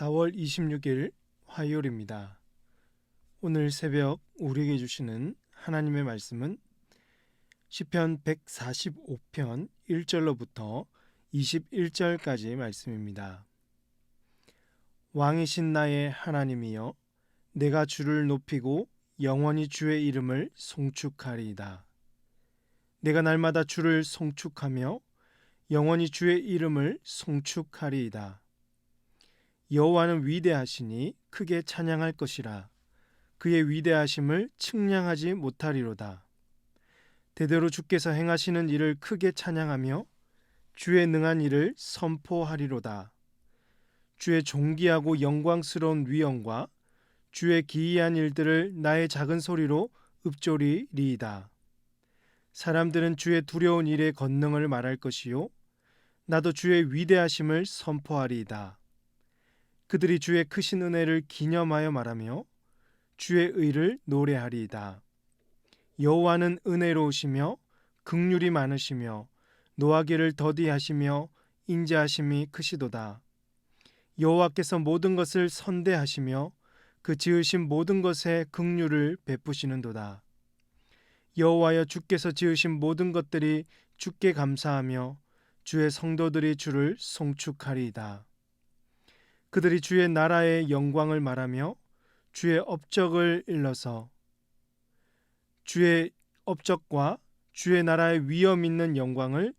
4월 26일 화요일입니다. 오늘 새벽 우리에게 주시는 하나님의 말씀은 시편 145편 1절로부터 21절까지의 말씀입니다. 왕이신 나의 하나님이여, 내가 주를 높이고 영원히 주의 이름을 송축하리이다. 내가 날마다 주를 송축하며 영원히 주의 이름을 송축하리이다. 여호와는 위대하시니 크게 찬양할 것이라. 그의 위대하심을 측량하지 못하리로다. 대대로 주께서 행하시는 일을 크게 찬양하며 주의 능한 일을 선포하리로다. 주의 존귀하고 영광스러운 위엄과 주의 기이한 일들을 나의 작은 소리로 읊조리리이다. 사람들은 주의 두려운 일의 권능을 말할 것이요, 나도 주의 위대하심을 선포하리이다. 그들이 주의 크신 은혜를 기념하여 말하며 주의 의를 노래하리이다. 여호와는 은혜로우시며 긍휼이 많으시며 노하기를 더디하시며 인자하심이 크시도다. 여호와께서 모든 것을 선대하시며 그 지으신 모든 것에 긍휼을 베푸시는도다. 여호와여, 주께서 지으신 모든 것들이 주께 감사하며 주의 성도들이 주를 송축하리이다. 그들이 주의 나라의 영광을 말하며 주의 업적을 일러서 주의 업적과 주의 나라의 위엄 있는 영광을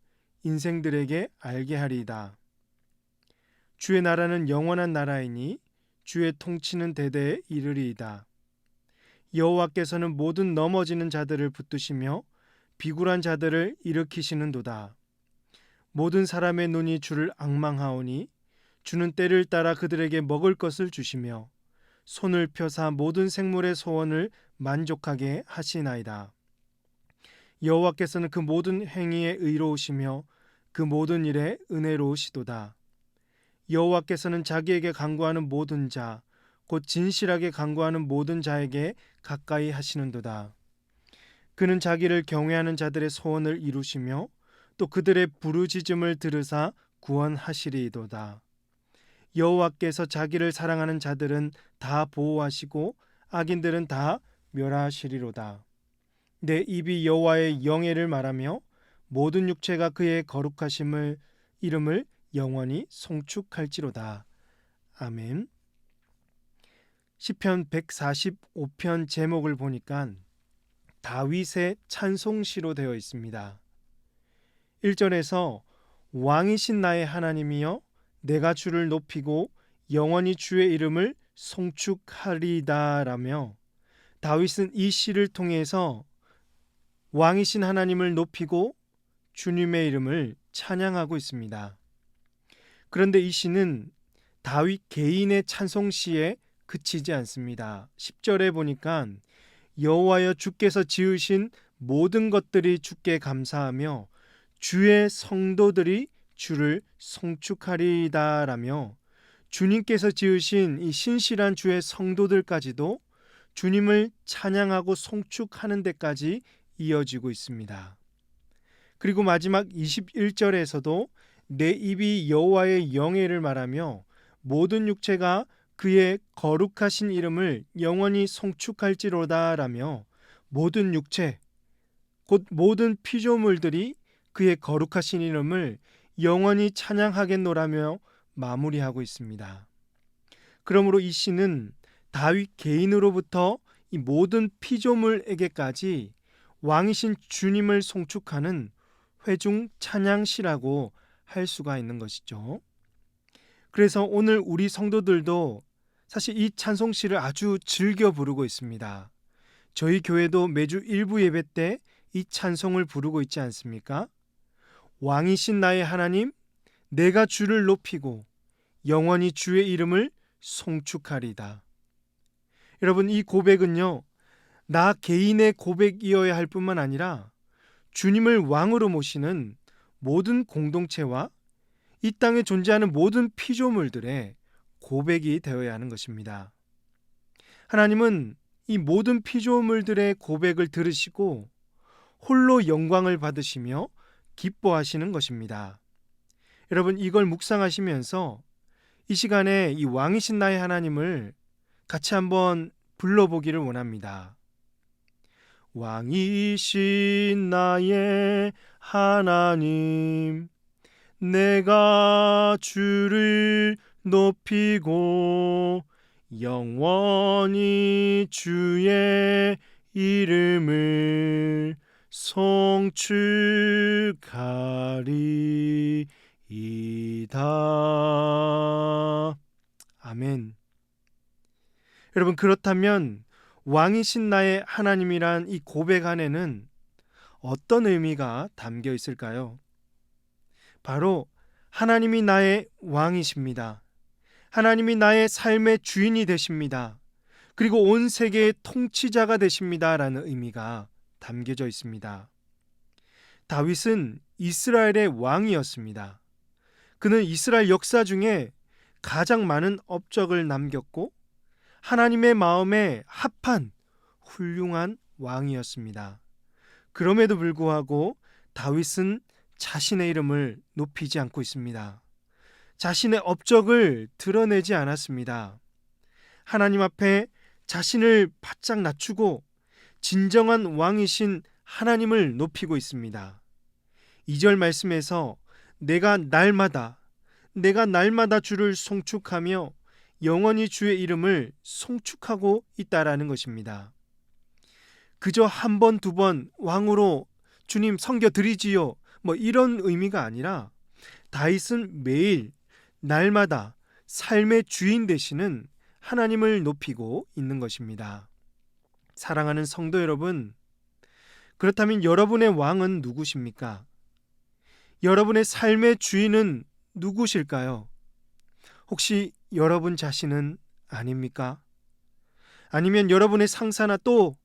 인생들에게 알게 하리이다. 주의 나라는 영원한 나라이니 주의 통치는 대대에 이르리이다. 여호와께서는 모든 넘어지는 자들을 붙드시며 비굴한 자들을 일으키시는도다. 모든 사람의 눈이 주를 앙망하오니 주는 때를 따라 그들에게 먹을 것을 주시며 손을 펴사 모든 생물의 소원을 만족하게 하시나이다. 여호와께서는 그 모든 행위에 의로우시며 그 모든 일에 은혜로우시도다. 여호와께서는 자기에게 간구하는 모든 자, 곧 진실하게 간구하는 모든 자에게 가까이 하시는도다. 그는 자기를 경외하는 자들의 소원을 이루시며 또 그들의 부르짖음을 들으사 구원하시리이도다. 여호와께서 자기를 사랑하는 자들은 다 보호하시고 악인들은 다 멸하시리로다. 내 입이 여호와의 영예를 말하며 모든 육체가 그의 거룩하심을 이름을 영원히 송축할지로다. 아멘. 시편 145편 제목을 보니까 다윗의 찬송시로 되어 있습니다. 1절에서 왕이신 나의 하나님이여, 내가 주를 높이고 영원히 주의 이름을 송축하리이다라며 다윗은 이 시를 통해서 왕이신 하나님을 높이고 주님의 이름을 찬양하고 있습니다. 그런데 이 시는 다윗 개인의 찬송시에 그치지 않습니다. 10절에 보니까 여호와여, 주께서 지으신 모든 것들이 주께 감사하며 주의 성도들이 주를 송축하리이다라며 주님께서 지으신 이 신실한 주의 성도들까지도 주님을 찬양하고 송축하는 데까지 이어지고 있습니다. 그리고 마지막 21절에서도 내 입이 여호와의 영예를 말하며 모든 육체가 그의 거룩하신 이름을 영원히 송축할지로다라며 모든 육체, 곧 모든 피조물들이 그의 거룩하신 이름을 영원히 찬양하겠노라며 마무리하고 있습니다. 그러므로 이 시는 다윗 개인으로부터 이 모든 피조물에게까지 왕이신 주님을 송축하는 회중 찬양시라고 할 수가 있는 것이죠. 그래서 오늘 우리 성도들도 사실 이 찬송시를 아주 즐겨 부르고 있습니다. 저희 교회도 매주 일부 예배 때 이 찬송을 부르고 있지 않습니까? 왕이신 나의 하나님, 내가 주를 높이고 영원히 주의 이름을 송축하리다. 여러분, 이 고백은요, 나 개인의 고백이어야 할 뿐만 아니라 주님을 왕으로 모시는 모든 공동체와 이 땅에 존재하는 모든 피조물들의 고백이 되어야 하는 것입니다. 하나님은 이 모든 피조물들의 고백을 들으시고 홀로 영광을 받으시며 기뻐하시는 것입니다. 여러분, 이걸 묵상하시면서 이 시간에 이 왕이신 나의 하나님을 같이 한번 불러보기를 원합니다. 왕이신 나의 하나님, 내가 주를 높이고 영원히 주의 이름을 송축하리이다. 아멘. 여러분, 그렇다면 왕이신 나의 하나님이란 이 고백 안에는 어떤 의미가 담겨 있을까요? 바로 하나님이 나의 왕이십니다. 하나님이 나의 삶의 주인이 되십니다. 그리고 온 세계의 통치자가 되십니다 라는 의미가 담겨져 있습니다. 다윗은 이스라엘의 왕이었습니다. 그는 이스라엘 역사 중에 가장 많은 업적을 남겼고 하나님의 마음에 합한 훌륭한 왕이었습니다. 그럼에도 불구하고 다윗은 자신의 이름을 높이지 않고 있습니다. 자신의 업적을 드러내지 않았습니다. 하나님 앞에 자신을 바짝 낮추고 진정한 왕이신 하나님을 높이고 있습니다. 2절 말씀에서 내가 날마다 주를 송축하며 영원히 주의 이름을 송축하고 있다라는 것입니다. 그저 한 번, 두 번 왕으로 주님 섬겨드리지요, 이런 의미가 아니라 다윗은 매일 날마다 삶의 주인 되시는 하나님을 높이고 있는 것입니다. 사랑하는 성도 여러분, 그렇다면 여러분의 왕은 누구십니까? 여러분의 삶의 주인은 누구실까요? 혹시 여러분 자신은 아닙니까? 아니면 여러분의 상사나 또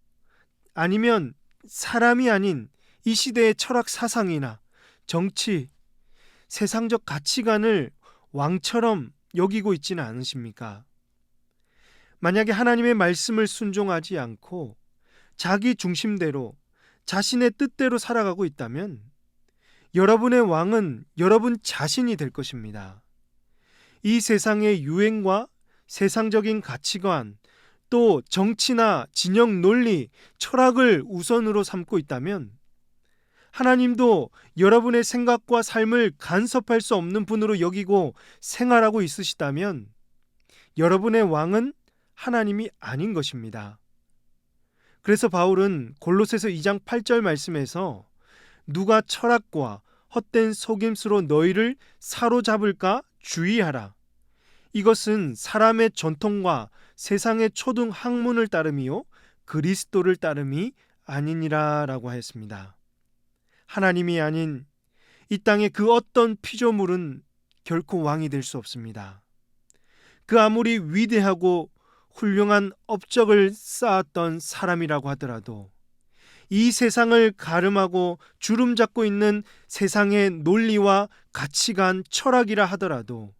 아니면 사람이 아닌 이 시대의 철학 사상이나 정치, 세상적 가치관을 왕처럼 여기고 있지는 않으십니까? 만약에 하나님의 말씀을 순종하지 않고 자기 중심대로 자신의 뜻대로 살아가고 있다면 여러분의 왕은 여러분 자신이 될 것입니다. 이 세상의 유행과 세상적인 가치관, 또 정치나 진영 논리, 철학을 우선으로 삼고 있다면 하나님도 여러분의 생각과 삶을 간섭할 수 없는 분으로 여기고 생활하고 있으시다면 여러분의 왕은 하나님이 아닌 것입니다. 그래서 바울은 골로새서 2장 8절 말씀에서 누가 철학과 헛된 속임수로 너희를 사로잡을까 주의하라. 이것은 사람의 전통과 세상의 초등 학문을 따름이요 그리스도를 따름이 아니니라 라고 하였습니다. 하나님이 아닌 이 땅의 그 어떤 피조물은 결코 왕이 될 수 없습니다. 그 아무리 위대하고 훌륭한 업적을 쌓았던 사람이라고 하더라도 이 세상을 가름하고 주름잡고 있는 세상의 논리와 가치관, 철학이라 하더라도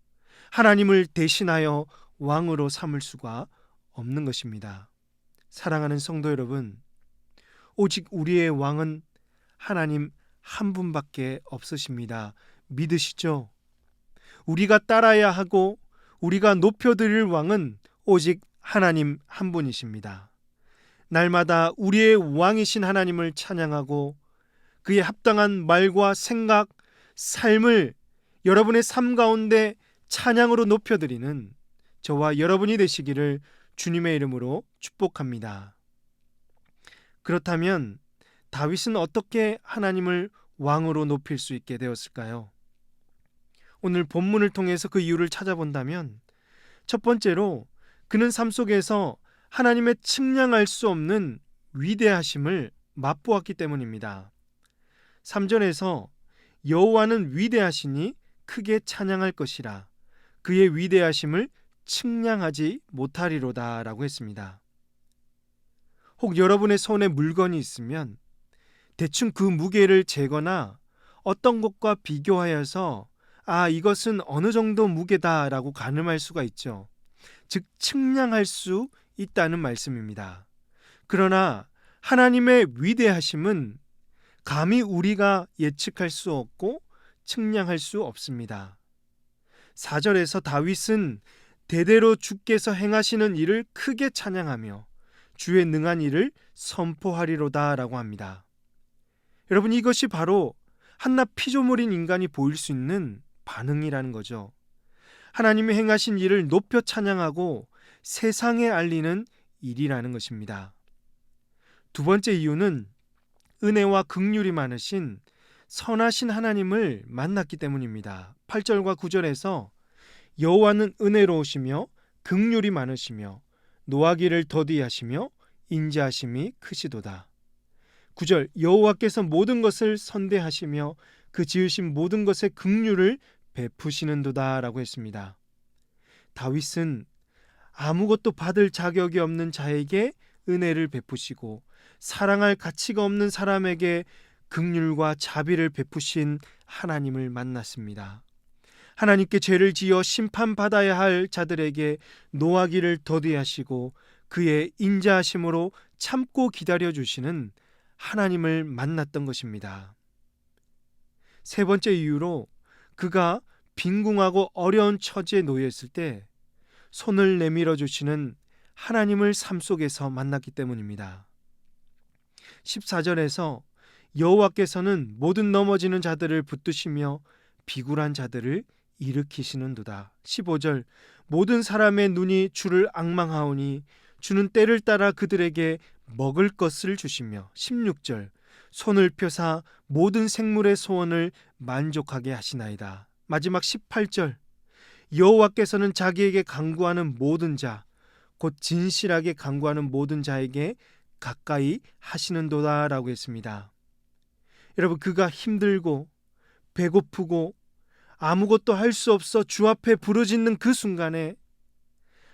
하나님을 대신하여 왕으로 삼을 수가 없는 것입니다. 사랑하는 성도 여러분, 오직 우리의 왕은 하나님 한 분밖에 없으십니다. 믿으시죠? 우리가 따라야 하고 우리가 높여드릴 왕은 오직 하나님 한 분이십니다. 날마다 우리의 왕이신 하나님을 찬양하고 그의 합당한 말과 생각, 삶을 여러분의 삶 가운데 찬양으로 높여드리는 저와 여러분이 되시기를 주님의 이름으로 축복합니다. 그렇다면 다윗은 어떻게 하나님을 왕으로 높일 수 있게 되었을까요? 오늘 본문을 통해서 그 이유를 찾아본다면 첫 번째로 그는 삶 속에서 하나님의 측량할 수 없는 위대하심을 맛보았기 때문입니다. 3절에서 여호와는 위대하시니 크게 찬양할 것이라 그의 위대하심을 측량하지 못하리로다 라고 했습니다. 혹 여러분의 손에 물건이 있으면 대충 그 무게를 재거나 어떤 것과 비교하여서 이것은 어느 정도 무게다 라고 가늠할 수가 있죠. 즉 측량할 수 있다는 말씀입니다. 그러나 하나님의 위대하심은 감히 우리가 예측할 수 없고 측량할 수 없습니다. 4절에서 다윗은 대대로 주께서 행하시는 일을 크게 찬양하며 주의 능한 일을 선포하리로다 라고 합니다. 여러분, 이것이 바로 한낱 피조물인 인간이 보일 수 있는 반응이라는 거죠. 하나님이 행하신 일을 높여 찬양하고 세상에 알리는 일이라는 것입니다. 두 번째 이유는 은혜와 긍휼이 많으신 선하신 하나님을 만났기 때문입니다. 8절과 9절에서 여호와는 은혜로우시며 긍휼이 많으시며 노하기를 더디하시며 인자하심이 크시도다. 9절 여호와께서 모든 것을 선대하시며 그 지으신 모든 것의 긍휼을 베푸시는도다 라고 했습니다. 다윗은 아무것도 받을 자격이 없는 자에게 은혜를 베푸시고 사랑할 가치가 없는 사람에게 긍휼과 자비를 베푸신 하나님을 만났습니다. 하나님께 죄를 지어 심판받아야 할 자들에게 노하기를 더디하시고 그의 인자하심으로 참고 기다려주시는 하나님을 만났던 것입니다. 세 번째 이유로 그가 빈궁하고 어려운 처지에 놓여 있을 때 손을 내밀어 주시는 하나님을 삶 속에서 만났기 때문입니다. 14절에서 여호와께서는 모든 넘어지는 자들을 붙드시며 비굴한 자들을 일으키시는도다. 15절 모든 사람의 눈이 주를 앙망하오니 주는 때를 따라 그들에게 먹을 것을 주시며 16절 손을 펴사 모든 생물의 소원을 만족하게 하시나이다. 마지막 18절 여호와께서는 자기에게 간구하는 모든 자 곧 진실하게 간구하는 모든 자에게 가까이 하시는도다 라고 했습니다. 여러분, 그가 힘들고 배고프고 아무것도 할 수 없어 주 앞에 부르짖는 그 순간에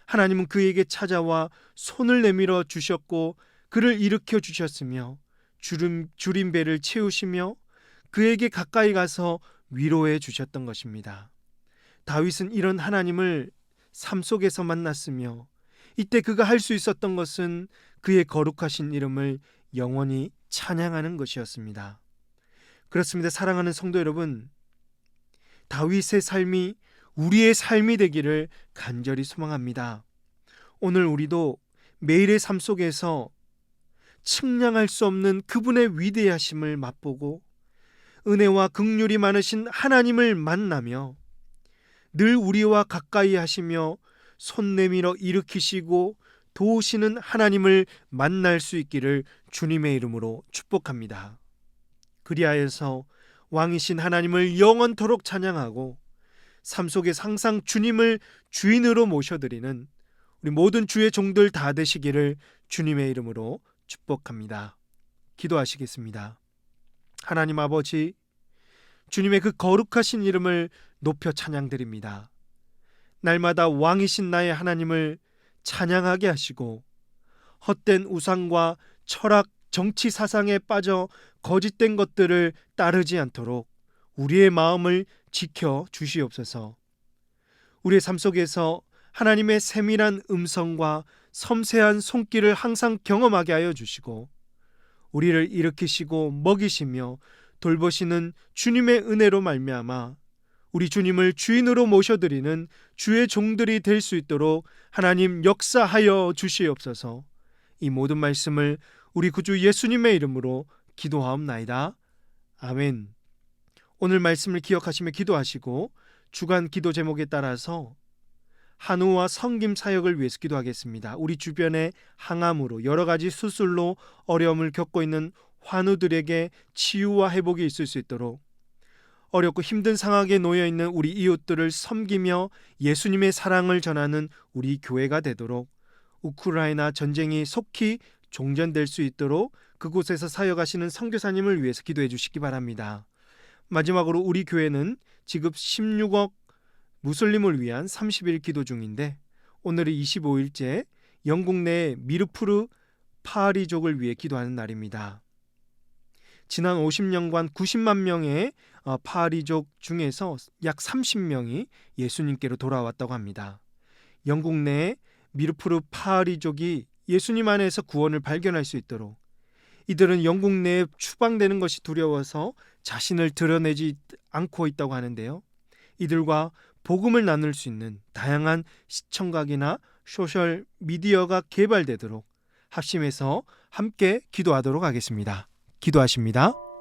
하나님은 그에게 찾아와 손을 내밀어 주셨고 그를 일으켜 주셨으며 주린 배를 채우시며 그에게 가까이 가서 위로해 주셨던 것입니다. 다윗은 이런 하나님을 삶 속에서 만났으며 이때 그가 할 수 있었던 것은 그의 거룩하신 이름을 영원히 찬양하는 것이었습니다. 그렇습니다. 사랑하는 성도 여러분, 다윗의 삶이 우리의 삶이 되기를 간절히 소망합니다. 오늘 우리도 매일의 삶 속에서 측량할 수 없는 그분의 위대하심을 맛보고 은혜와 긍휼이 많으신 하나님을 만나며 늘 우리와 가까이 하시며 손 내밀어 일으키시고 도우시는 하나님을 만날 수 있기를 주님의 이름으로 축복합니다. 그리하여서 왕이신 하나님을 영원토록 찬양하고 삶 속에서 항상 주님을 주인으로 모셔드리는 우리 모든 주의 종들 다 되시기를 주님의 이름으로 축복합니다. 기도하시겠습니다. 하나님 아버지, 주님의 그 거룩하신 이름을 높여 찬양드립니다. 날마다 왕이신 나의 하나님을 찬양하게 하시고 헛된 우상과 철학, 정치 사상에 빠져 거짓된 것들을 따르지 않도록 우리의 마음을 지켜 주시옵소서. 우리의 삶 속에서 하나님의 세밀한 음성과 섬세한 손길을 항상 경험하게 하여 주시고 우리를 일으키시고 먹이시며 돌보시는 주님의 은혜로 말미암아 우리 주님을 주인으로 모셔드리는 주의 종들이 될 수 있도록 하나님 역사하여 주시옵소서. 이 모든 말씀을 우리 구주 예수님의 이름으로 기도하옵나이다. 아멘. 오늘 말씀을 기억하시며 기도하시고 주간 기도 제목에 따라서 한우와 성김 사역을 위해서 기도하겠습니다. 우리 주변에 항암으로 여러 가지 수술로 어려움을 겪고 있는 환우들에게 치유와 회복이 있을 수 있도록 어렵고 힘든 상황에 놓여 있는 우리 이웃들을 섬기며 예수님의 사랑을 전하는 우리 교회가 되도록 우크라이나 전쟁이 속히 종전될 수 있도록 그곳에서 사역하시는 선교사님을 위해서 기도해 주시기 바랍니다. 마지막으로 우리 교회는 지금 16억 무슬림을 위한 30일 기도 중인데 오늘이 25일째 영국 내 미르푸르 파리족을 위해 기도하는 날입니다. 지난 50년간 90만 명의 파리족 중에서 약 30명이 예수님께로 돌아왔다고 합니다. 영국 내 미르푸르 파리족이 예수님 안에서 구원을 발견할 수 있도록 이들은 영국 내에 추방되는 것이 두려워서 자신을 드러내지 않고 있다고 하는데요. 이들과 복음을 나눌 수 있는 다양한 시청각이나 소셜 미디어가 개발되도록 합심해서 함께 기도하도록 하겠습니다. 기도하십니다.